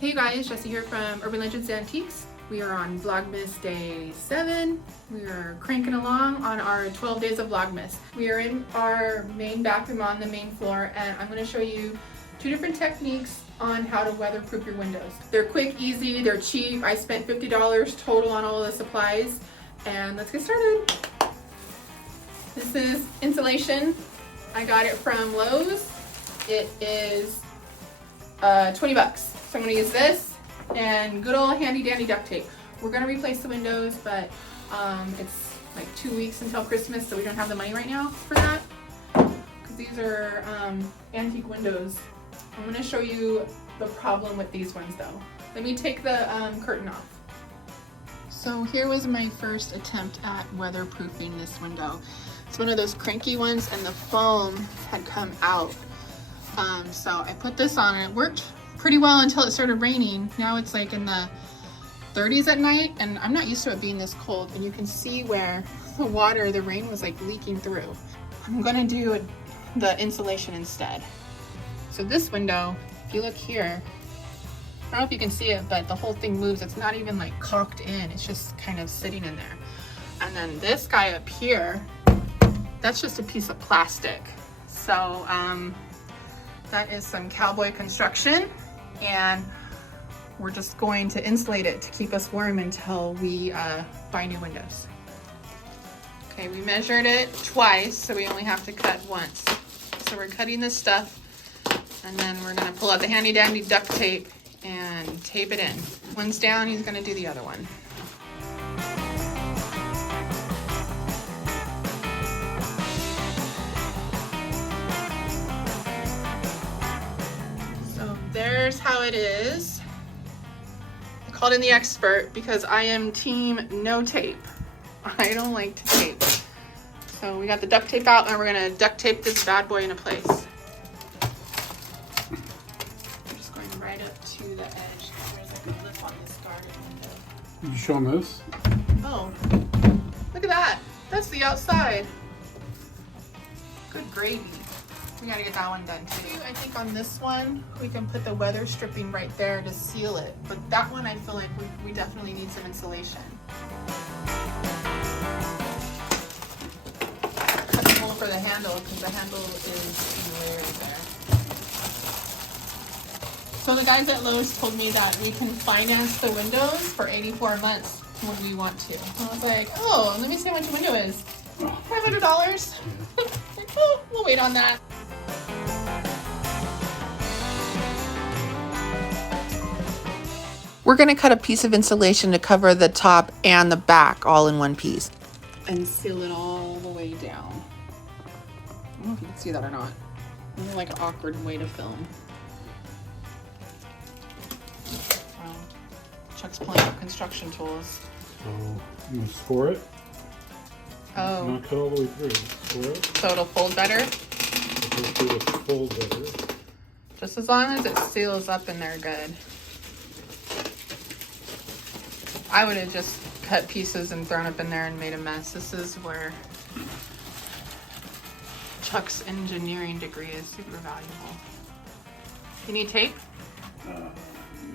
Hey guys, Jessie here from Urban Legends Antiques. We are on Vlogmas day 7. We are cranking along on our 12 days of Vlogmas. We are in our main bathroom on the main floor, and I'm going to show you 2 different techniques on how to weatherproof your windows. They're quick, easy, they're cheap. I spent $50 total on all of the supplies, and let's get started. This is insulation. I got it from Lowe's. It is 20 bucks. So I'm going to use this and good old handy dandy duct tape. We're going to replace the windows, but it's like 2 weeks until Christmas, so we don't have the money right now for that. Because these are antique windows. I'm going to show you the problem with these ones though. Let me take the curtain off. So here was my first attempt at weatherproofing this window. It's one of those cranky ones and the foam had come out. So I put this on and it worked pretty well until it started raining. Now it's like in the 30s at night and I'm not used to it being this cold, and you can see where the rain was like leaking through. I'm gonna do the insulation instead. So this window, if you look here, I don't know if you can see it, but the whole thing moves. It's not even like caulked in, it's just kind of sitting in there. And then this guy up here, that's just a piece of plastic. So that is some cowboy construction, and we're just going to insulate it to keep us warm until we buy new windows. Okay, we measured it twice, so we only have to cut once. So we're cutting this stuff, and then we're gonna pull out the handy dandy duct tape and tape it in. One's down, he's gonna do the other one. There's how it is. I called in the expert because I am team no tape. I don't like to tape. So we got the duct tape out and we're gonna duct tape this bad boy into place. I'm just going right up to the edge. There's like a lip on this guarded window. You show them this? Oh, look at that. That's the outside. Good gravy. We gotta get that one done too. I think on this one, we can put the weather stripping right there to seal it. But that one, I feel like we definitely need some insulation. Cut the hole for the handle, because the handle is in layers there. So the guys at Lowe's told me that we can finance the windows for 84 months when we want to. And I was like, oh, let me see how much a window is. $500. Oh, we'll wait on that. We're going to cut a piece of insulation to cover the top and the back all in one piece. And seal it all the way down. I don't know if you can see that or not. It's like an awkward way to film. Wow. Chuck's pulling out construction tools. So you want to score it? Oh. Not cut all the way through. Score it. So it'll fold better? Hopefully it'll fold better. Just as long as it seals up in there good. I would have just cut pieces and thrown up in there and made a mess. This is where Chuck's engineering degree is super valuable. You need tape? Make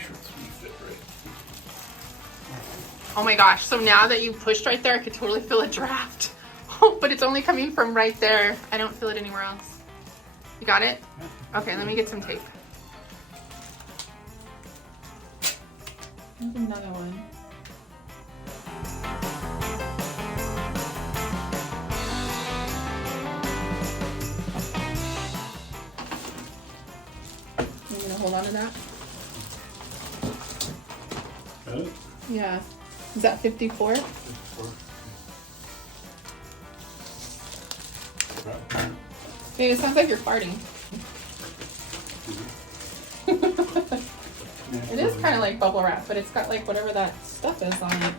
sure it's going to fit right. Oh my gosh, so now that you pushed right there, I could totally feel a draft. But it's only coming from right there. I don't feel it anywhere else. You got it? Okay, let me get some tape. There's another one. I'm gonna hold on to that. Got it? Yeah. Is that 54? 54. Hey, it sounds like you're farting. It is kind of like bubble wrap, but it's got like whatever that stuff is on it.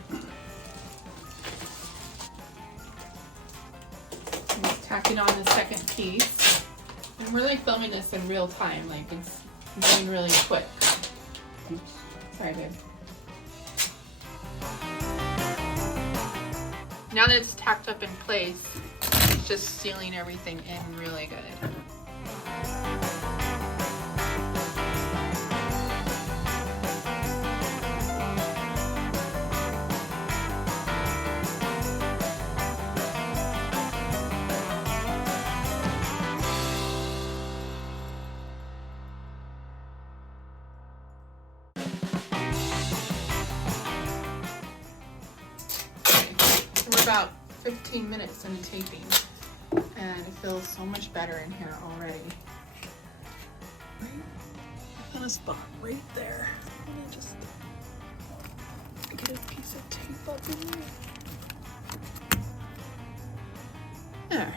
I'm just tacking on the second piece. And we're like filming this in real time, like it's going really quick. Sorry, babe. Now that it's tacked up in place, it's just sealing everything in really good. about 15 minutes into taping, and it feels so much better in here already. Right? I found a spot right there. Let me just get a piece of tape up in there. There.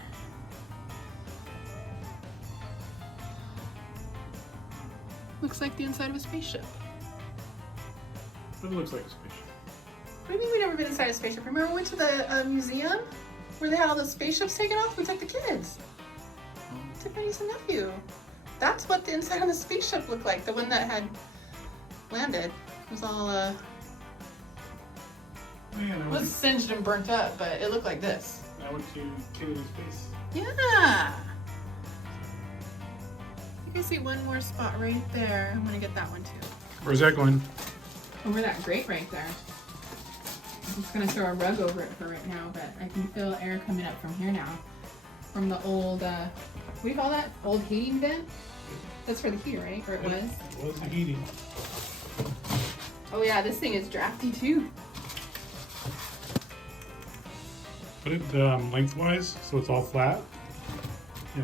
Looks like the inside of a spaceship. It looks like a spaceship. What do you mean we've never been inside a spaceship? Remember we went to the museum where they had all the spaceships taken off? We took the kids. Took my niece and nephew. That's what the inside of the spaceship looked like. The one that had landed. It was all Man, it was singed and burnt up, but it looked like this. I went to Kennedy's Space. Yeah. You can see one more spot right there. I'm gonna get that one too. Where's that going? Over that grate right there. I'm just gonna throw a rug over it for right now, but I can feel air coming up from here now. From the old, what do you call that? Old heating vent? That's for the heat, right? Or it was? It was the heating. Oh yeah, this thing is drafty too. Put it lengthwise so it's all flat. Yeah.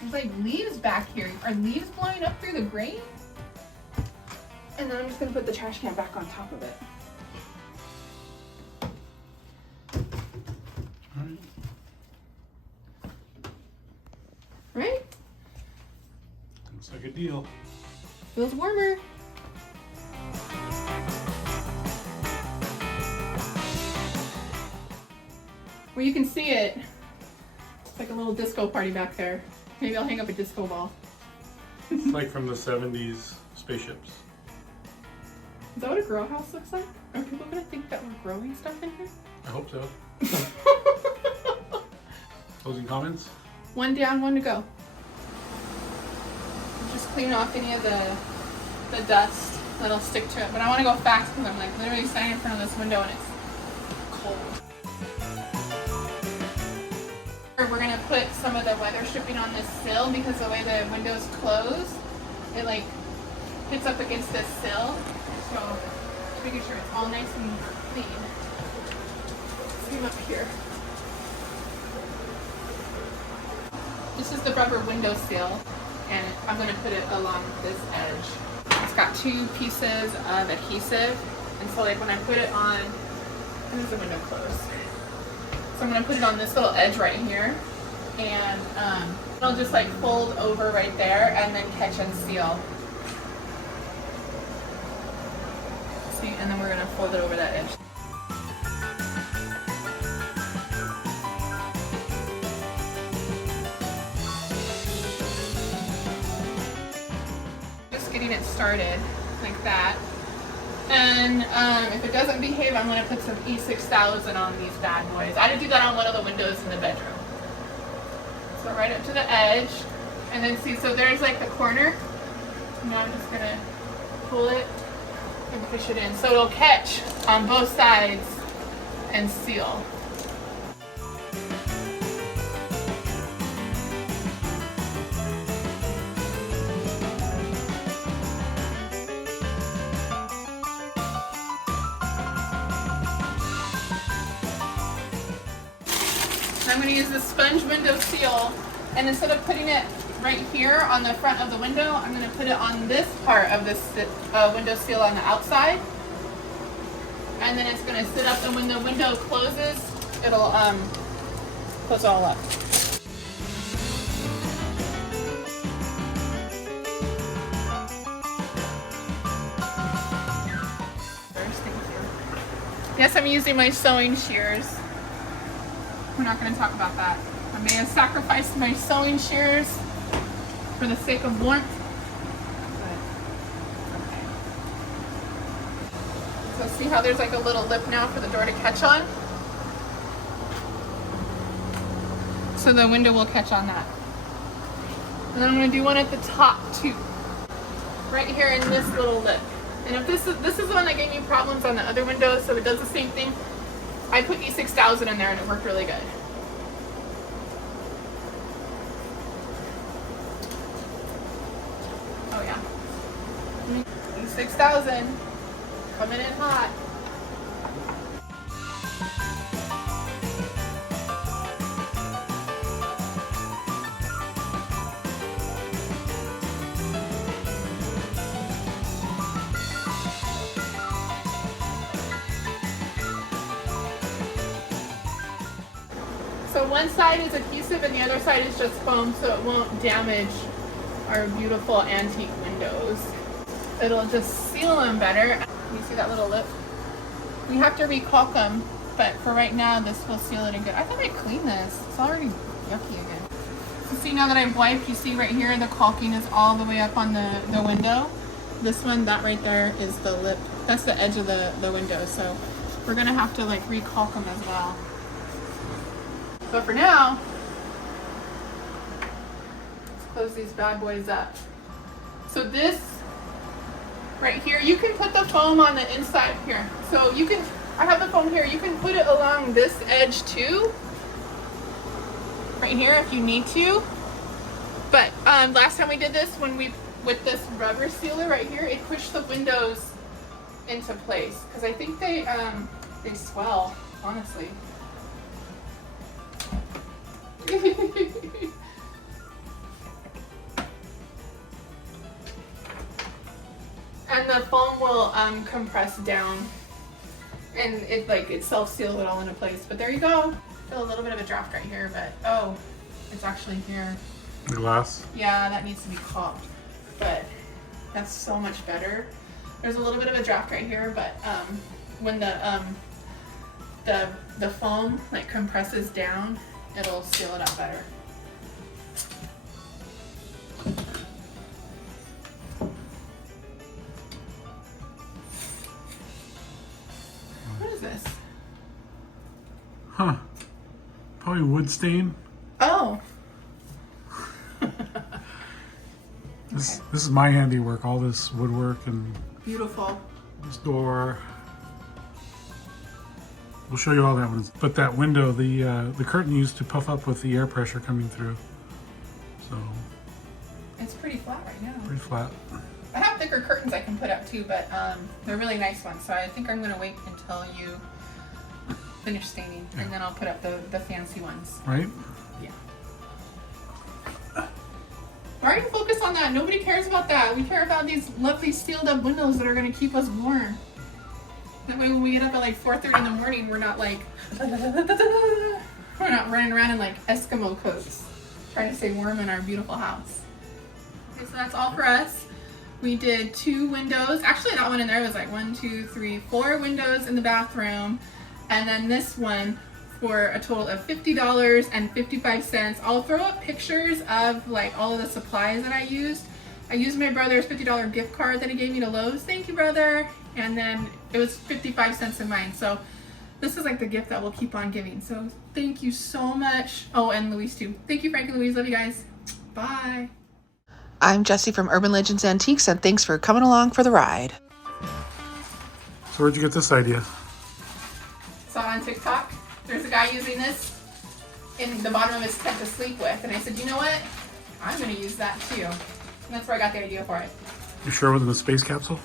There's like leaves back here. Are leaves blowing up through the grate? And then I'm just gonna put the trash can back on top of it. Alright. Right? Looks like a deal. Feels warmer. Well, you can see it. It's like a little disco party back there. Maybe I'll hang up a disco ball. It's like from the 70s spaceships. Is that what a grow house looks like? Are people gonna think that we're growing stuff in here? I hope so. Closing comments? One down, one to go. Just clean off any of the dust that'll stick to it. But I want to go fast because I'm like literally standing in front of this window and it's cold. We're gonna put some of the weather stripping on this sill because the way the window's closed, it like hits up against this sill. So making sure it's all nice and clean. Zoom up here. This is the rubber window sill, and I'm going to put it along this edge. It's got 2 pieces of adhesive, and so like when I put it on, where's the window closed? So I'm going to put it on this little edge right here, and it'll just like fold over right there and then catch and seal. See, and then we're going to fold it over that edge. Getting it started like that, and if it doesn't behave, I'm going to put some E6000 on these bad boys. I did do that on one of the windows in the bedroom. So right up to the edge, and then see, so there's like the corner. Now I'm just going to pull it and push it in so it'll catch on both sides and seal. I'm going to use the sponge window seal, and instead of putting it right here on the front of the window, I'm going to put it on this part of this window seal on the outside, and then it's going to sit up, and when the window closes, it'll close all up. Yes, I'm using my sewing shears. We're not going to talk about that. I may have sacrificed my sewing shears for the sake of warmth, but okay. So see how there's like a little lip now for the door to catch on? So the window will catch on that. And then I'm going to do one at the top too. Right here in this little lip. And if this is the one that gave me problems on the other windows, so it does the same thing. I put E6000 in there and it worked really good. Oh yeah. E6000. Coming in hot. So one side is adhesive and the other side is just foam, so it won't damage our beautiful antique windows. It'll just seal them better. You see that little lip? We have to re-caulk them, but for right now, this will seal it in good. I thought I cleaned this. It's already yucky again. So see, now that I've wiped, you see right here, the caulking is all the way up on the window. This one, that right there is the lip. That's the edge of the window. So we're gonna have to like re-caulk them as well. But for now, let's close these bad boys up. So this right here, you can put the foam on the inside here. So you can, I have the foam here, you can put it along this edge too. Right here if you need to. But last time we did this, with this rubber sealer right here, it pushed the windows into place. Because I think they swell, honestly. And the foam will compress down, and it self-seal it all into place. But there you go. Feel a little bit of a draft right here, but oh, it's actually here. The glass? Yeah, that needs to be caulked, but that's so much better. There's a little bit of a draft right here, but when the foam like compresses down, it'll seal it up better. What is this? Huh. Probably wood stain. Oh. This is my handiwork, all this woodwork and Beautiful. this door. We'll show you all that one. But that window, the curtain used to puff up with the air pressure coming through. So It's pretty flat right now. pretty flat. I have thicker curtains I can put up too, but they're really nice ones. So I think I'm gonna wait until you finish staining, and then I'll put up the fancy ones. Right? Yeah. Why are you focused on that? Nobody cares about that. We care about these lovely sealed up windows that are gonna keep us warm. That way when we get up at like 4:30 in the morning, we're not like, we're not running around in like Eskimo coats, trying to stay warm in our beautiful house. Okay, so that's all for us. We did 2 windows. Actually, that one in there was like 1, 2, 3, 4 windows in the bathroom. And then this one for a total of $50.55. I'll throw up pictures of like all of the supplies that I used. I used my brother's $50 gift card that he gave me to Lowe's. Thank you, brother. And then it was 55 cents in mine. So this is like the gift that we'll keep on giving. So thank you so much. Oh, and Louise too. Thank you, Frank and Louise. Love you guys. Bye. I'm Jessie from Urban Legends Antiques, and thanks for coming along for the ride. So where'd you get this idea? Saw on TikTok, there's a guy using this in the bottom of his tent to sleep with. And I said, you know what? I'm going to use that too. And that's where I got the idea for it. You sure it wasn't a space capsule?